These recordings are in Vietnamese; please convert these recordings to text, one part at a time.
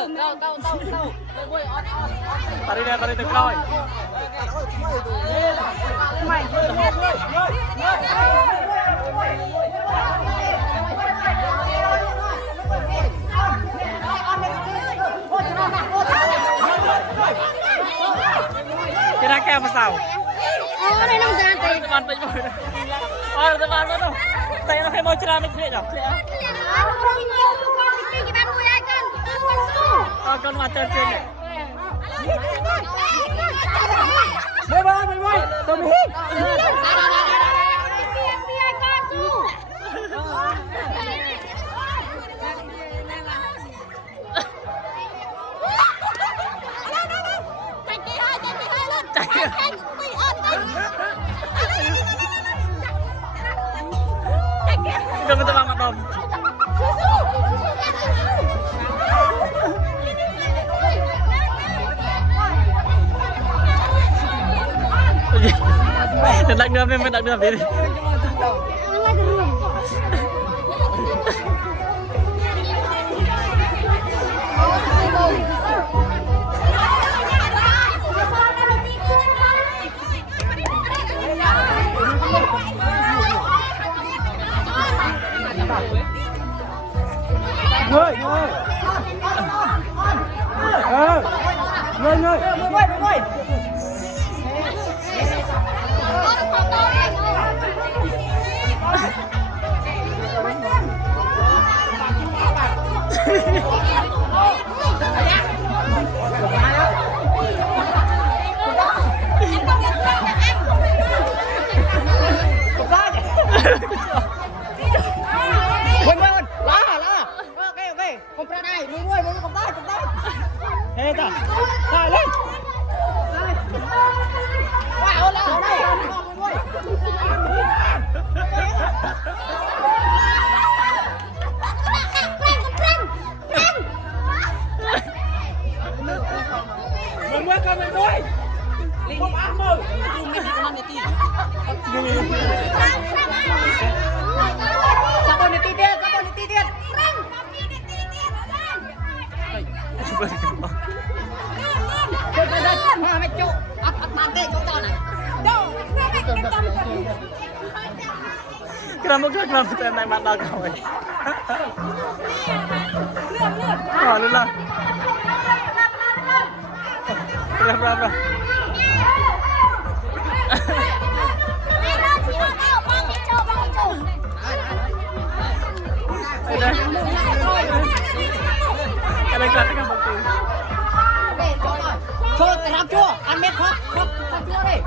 Tadi dia tadi terkawai. Kira kayak apa sao? Oh, đây nông dân thì. Teman pergi mana? Oh, teman mana? Saya nak mau ceramah ni je. Con macam tu ni. Bye bye bye bye. Tôm hít. Đừng có mặt đom. Đặt đưa mình đặt đưa về đi. Người Kenapa tentang mata kau? Oh, lula. Berapa? Ada kelihatan kan bukti? Cua terap cua, anmet kok cua deh.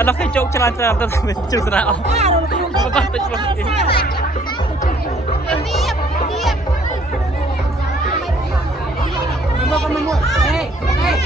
Anak kecil celan-celan tapi cerita oh. Lepas tu celan. Diam. Hey.